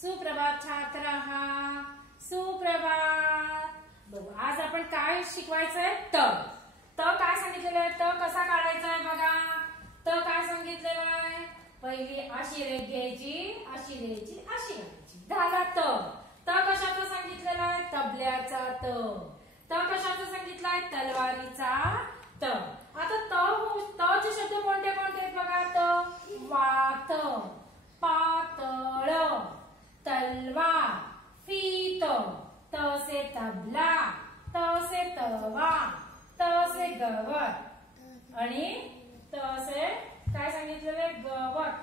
सुप्रभात छात्र सुप्रभात। बघू आज आपण काय शिकवायचंय त काय सांगितलेलं आहे, त कसा काढायचा आहे बघा। त काय सांगितलेलं आहे, पहिली अशी रेघ घ्यायची, अशी घ्यायची, अशी घ्यायची, झाला त कशाचं सांगितलेलं आहे, तबल्याचा त कशाचं सांगितलं आहे, तलवारीचा त। आता त चे शब्द कोणते कोणते आहेत बघा, त वात, पातळ, तलवार, फीत, त से तबला, त से तवा, त से गवत आणि त से काय सांगितलेलं आहे, गवत।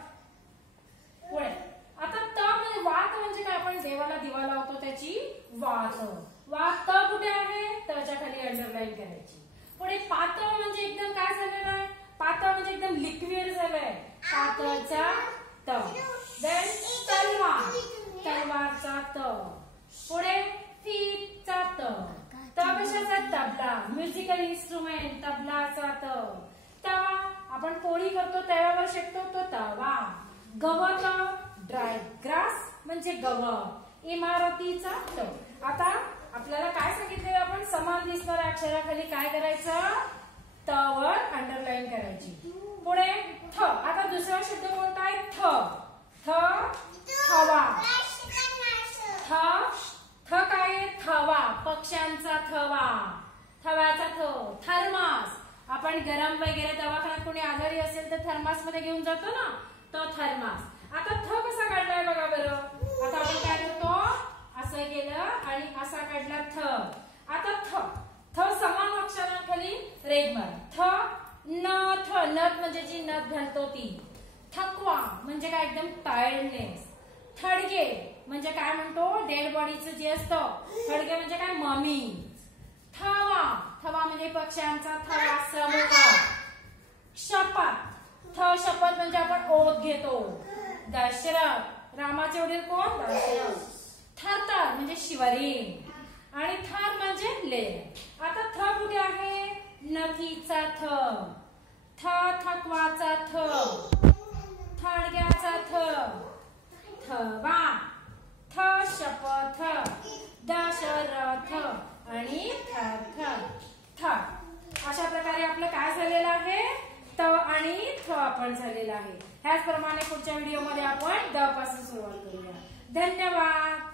पुढे आता त म्हणजे वात म्हणजे काय, आपण देवाला दिवा लावतो त्याची वात। वात त कुठे आहे, तच्या खाली अंडरलाईन करायची। पुढे पातळ म्हणजे एकदम काय झालेलं आहे, पातळ म्हणजे एकदम लिक्विड झालंय, पातळचा त। देन तलवार, तलवारचा त। पुढे फीतचा त कशाचा, तबला, म्युझिकल इन्स्ट्रुमेंट, तबलाचा त। तवा आपण पोळी करतो तव्यावर शेकतो तो तवा। गवत, ड्राय ग्रास म्हणजे गवत, इमारतीचा त। आता आपल्याला काय सांगितलं, आपण समान दिसणाऱ्या अक्षराखाली काय करायचं, त वर अंडरलाईन करायची। पुढे थ, आता दुसरा शब्द कोणता आहे, थवा। थ काय आहे, थवा, पक्ष्यांचा थवा, थव्याचा थ। थर्मास, आपण गरम वगैरे दवाखान्यात कोणी आजारी असेल तर थर्मास मध्ये घेऊन जातो ना, तो थर्मास। आता थ कसा काढलाय बघा बरं। आता आपण काय करतो, असं केलं आणि असा काढला थ। आता थ समान अक्षराखाली रेघ मार। नथ, नथ म्हणजे जी नथ घालतो ती। थकवा म्हणजे काय, एकदम टायर्डनेस। थडगे म्हणजे काय म्हणतो, डेड बॉडीचं जे असतं, थडगे म्हणजे काय, ममी। थवा म्हणजे पक्ष्यांचा थवा, समूह। शपथ, शपथ म्हणजे आपण ओथ घेतो, दशरथ, रामाचे वडील कोण, दशरथ। थरथर म्हणजे शिवरिंग आणि थर म्हणजे लेह। आता थ कुठे आहे, नथीचा थकवाचा थडग्याचा थवा, शपथ, दशरथ आणि थर। अशा प्रकारे आपलं काय झालेलं आहे, त आणि थ आपण झालेलं आहे। ह्याचप्रमाणे पुढच्या व्हिडिओमध्ये आपण द पासून सुरुवात करूया। धन्यवाद।